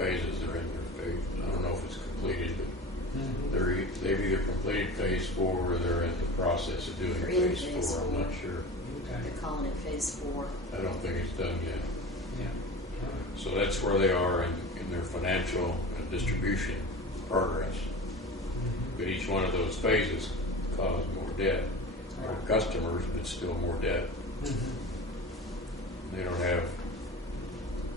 phases they're in their phase. I don't know if it's completed, but they've either completed phase 4 or they're in the process of doing They're in phase phase 4. I'm not sure. Okay. They're calling it phase 4. I don't think it's done yet. Yeah. So that's where they are in their financial and distribution progress. But each one of those phases cause more debt. More customers, but still more debt. They don't have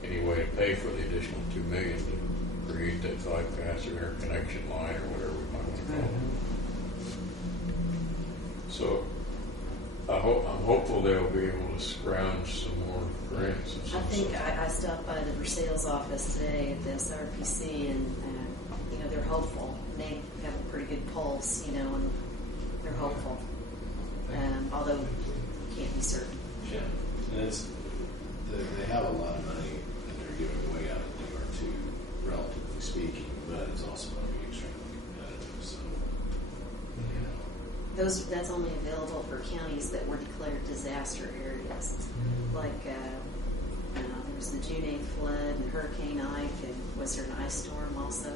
any way to pay for the additional $2 million to create that bypass or interconnection line or whatever we might want to call it. So I'm hopeful they'll be able to scrounge some more grants. I think I stopped by the Versailles office today at the SRPC, and they're hopeful. They have a pretty good pulse, and they're hopeful. Although you can't be certain. Yeah, and they have a lot of money that they're giving away out of DR2, relatively speaking, but it's also going to be extremely competitive. So, That's only available for counties that were declared disaster areas. Like there was the June 8th flood and Hurricane Ike, and was there an ice storm also?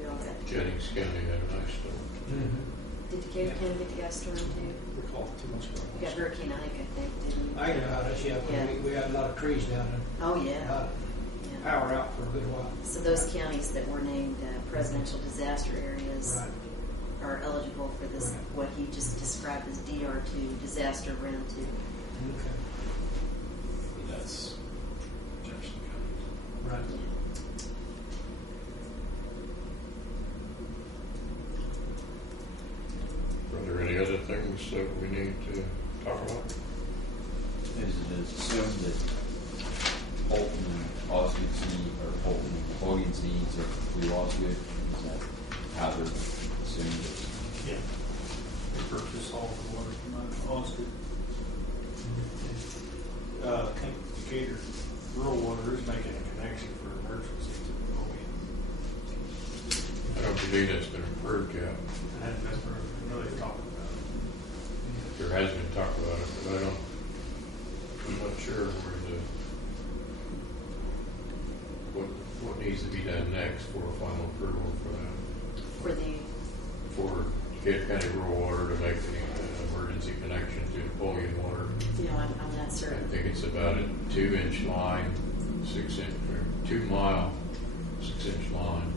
We all got. Jennings County had an ice storm. Did Decatur County get the ice storm too? Recall too much about We got Hurricane Ike, I think, didn't we? I know about it, yeah. Yeah. We had a lot of trees down there. Oh yeah. Yeah. Power out for a good while. So those counties that were named presidential disaster areas Right. are eligible for this, Right. what he just described as DR2, disaster round 2. Okay. that's Jefferson County. Right. Are there any other things that we need to talk about? Is it assumed that Holton and Osgood's need, or Holton and Hogan's needs are through Osgood? Is that how they're assumed it? Yeah. They purchase all the water from Osgood. I think Decatur Rural Water is making a connection for emergency to the Bowie. I don't believe that's been approved yet. I hadn't been really talking about it. There has been talk about it, but I'm not sure what needs to be done next for a final approval for that. For Decatur County Rural Water to make the emergency connection to Napoleon Water. I'm not I certain. think it's about a 2-inch line, 2 mile, 6-inch line.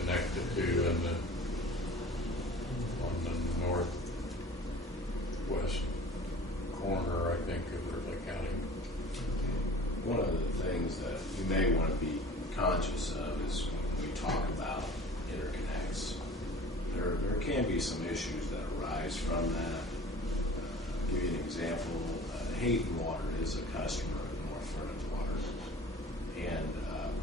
Connected to on the northwest corner, I think, of Ridley County. One of the things that you may want to be conscious of is when we talk about interconnects, there can be some issues that arise from that. I'll give you an example. Hayden Water is a customer of North Vernon Water, and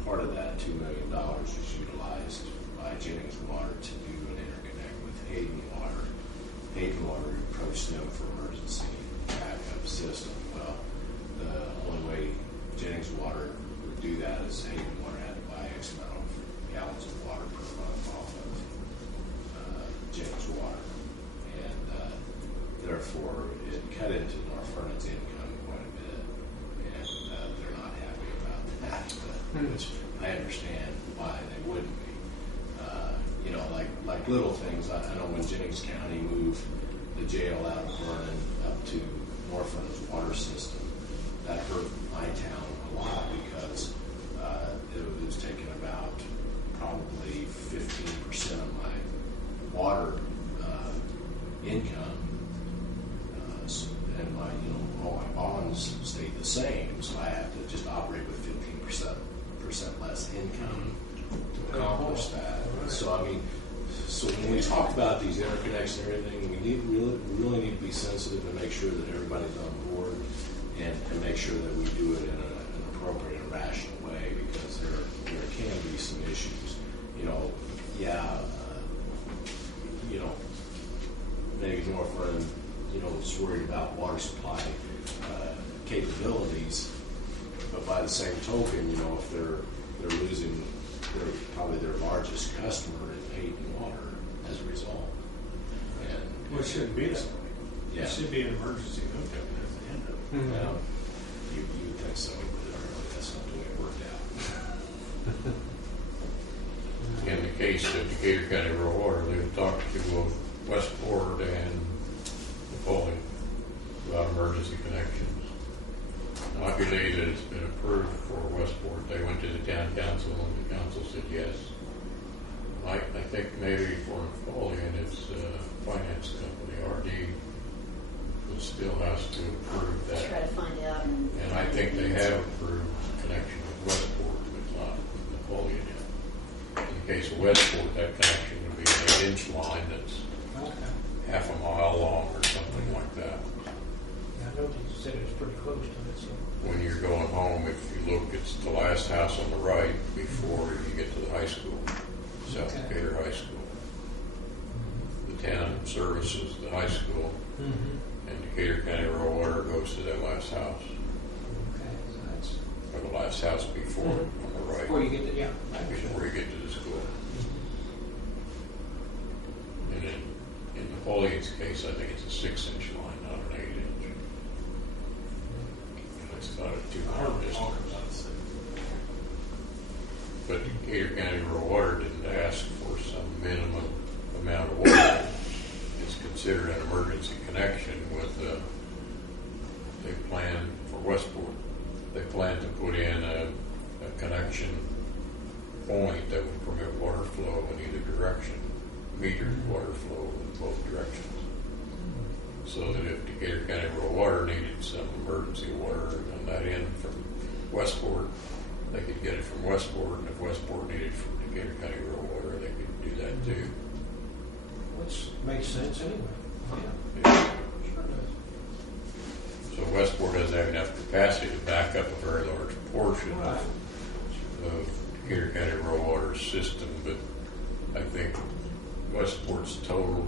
part of that $2 million is utilized by Jennings Water to do an interconnect with Hayden Water. Hayden Water approached them for emergency backup system. Well, the only way Jennings Water would do that is Hayden Water had to buy X amount of gallons of water per month off of Jennings Water, and therefore it cut into North Vernon's income quite a bit, and they're not happy about that. Which I understand why they wouldn't be. Like little things. I know when Jennings County moved the jail out of Vernon up to North Vernon's water system, that hurt my town a lot because it was taking about probably 15% of my water income, and all my bonds stayed the same, so I have to just operate with 15% less income to accomplish that. So when we talk about these interconnects and everything, we really need to be sensitive and make sure that everybody's on board, and make sure that we do it in an appropriate and rational way, because there can be some issues. Maybe North Vernon, is worried about water supply capabilities, but by the same token, if they're losing probably their largest customer in Hayden Water as a result. Well, it shouldn't be that way. Yeah. It should be an emergency hookup at the end of it. Well, you would think so, but really that's not the way it worked out. case of Decatur County Rural Water, they've talked to both Westport and Napoleon about emergency connections. Now, I believe that it's been approved for Westport. They went to the town council and the council said yes. I think maybe for Napoleon, it's finance company, RD, that still has to approve that. Try to find out. And I think they have approved connection with Westport, but not with Napoleon yet. In the case of Westport, that connection would be an 8-inch line that's Okay. half a mile long or something like that. Yeah, I know you said it was pretty close to it, so. When you're going home, if you look, it's the last house on the right before you get to the high school, South Okay. Decatur High School. The town services the high school, Mm-hmm. and Decatur County Rural Water goes to that last house, Okay, so that's, or the last house before it on the right, before you get to, yeah, I understand. before you get to the school. Mhm. And in Napoleon's case, I think it's a 6-inch line, not an 8-inch. And it's about a 200 distance. But Decatur County Rural Water didn't ask for some minimum amount of water. It's considered an emergency connection with, they plan for Westport. They plan to put in a connection point that would permit water flow in either direction, metered water flow in both directions. So that if Decatur County Rural Water needed some emergency water on that end from Westport, they could get it from Westport, and if Westport needed from Decatur County Rural Water, they could do that too. Which makes sense anyway. Yeah, Yeah. sure does. So Westport doesn't have enough capacity to back up a very large portion Right. of Decatur County Rural Water system, but I think Westport's total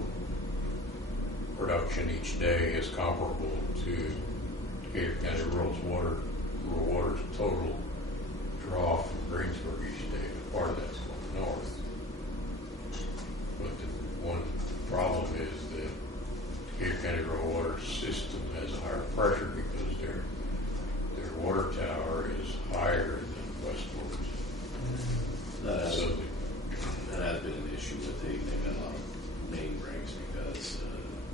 production each day is comparable to Decatur County Rural Water's total draw from Greensburg each day, but part of that's going north. But the one problem is that Decatur County Rural Water system has a higher pressure because their water tower is higher than Westport's. That has, So that has been an issue with they've got a lot of main breaks because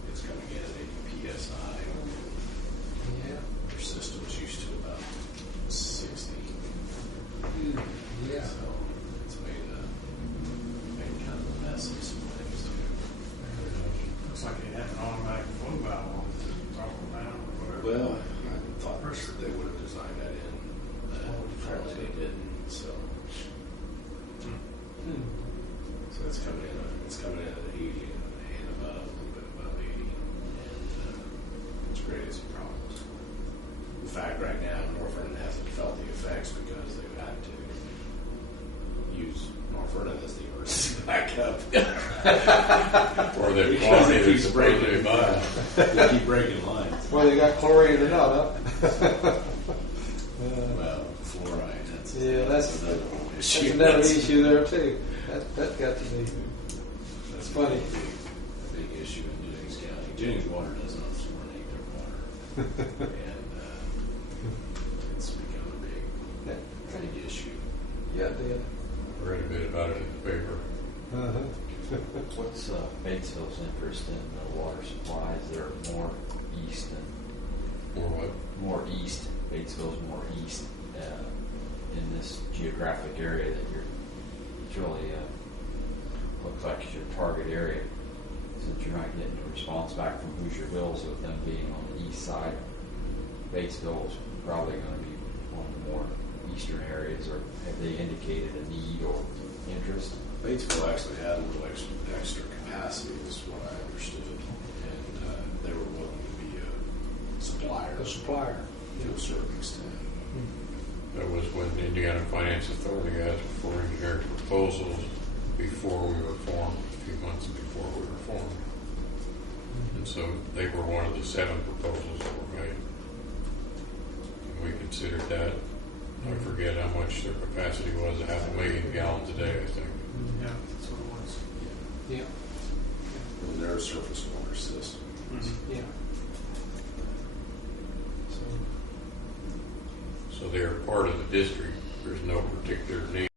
it's coming in at 80 PSI. Yeah. Their system's used to about 60. Yeah. So it's made kind of a mess of some things too. Looks like they have an automatic flow valve on it, talk about or whatever. Well, I thought that they would have designed that in, but apparently they didn't. So Hmm. it's coming in. It's coming in at 80 and above, a little bit above 80, and it's created some problems. In fact, right now, North Vernon hasn't felt the effects because they've had to use North Vernon as the emergency backup. or the Because quality it they're keeps supposed to breaking. buy. They keep breaking lines. Well, you got chlorine or not, huh? Well, fluoride. Yeah, that's another whole issue. That's another issue there too. That got to be. That's funny. A big issue in Jennings County. Jennings Water does not fluorinate their water, and it's become a big issue. Yeah, did. I read a bit about it in the paper. Uh-huh. What's Batesville's interest in the water supplies? They're more east and Or what? more east. Batesville's more east in this geographic area that it's really looks like it's your target area. Since you're not getting a response back from Hoosier Hills with them being on the east side, Batesville is probably going to be one of the more eastern areas. Or have they indicated a need or interest? Batesville actually had a little extra capacity, is what I understood, and they were willing to be a supplier The supplier. to a certain extent. That was when the Indiana Finance Authority asked for engineering proposals before we were formed, a few months before we were formed. And so they were one of the 7 proposals that were made. And we considered that. I forget how much their capacity was, 500,000 gallons a day, I think. Yeah, that's what it was. Yeah. And their surface water system. Yeah. So. So they are part of the district. There's no particular need.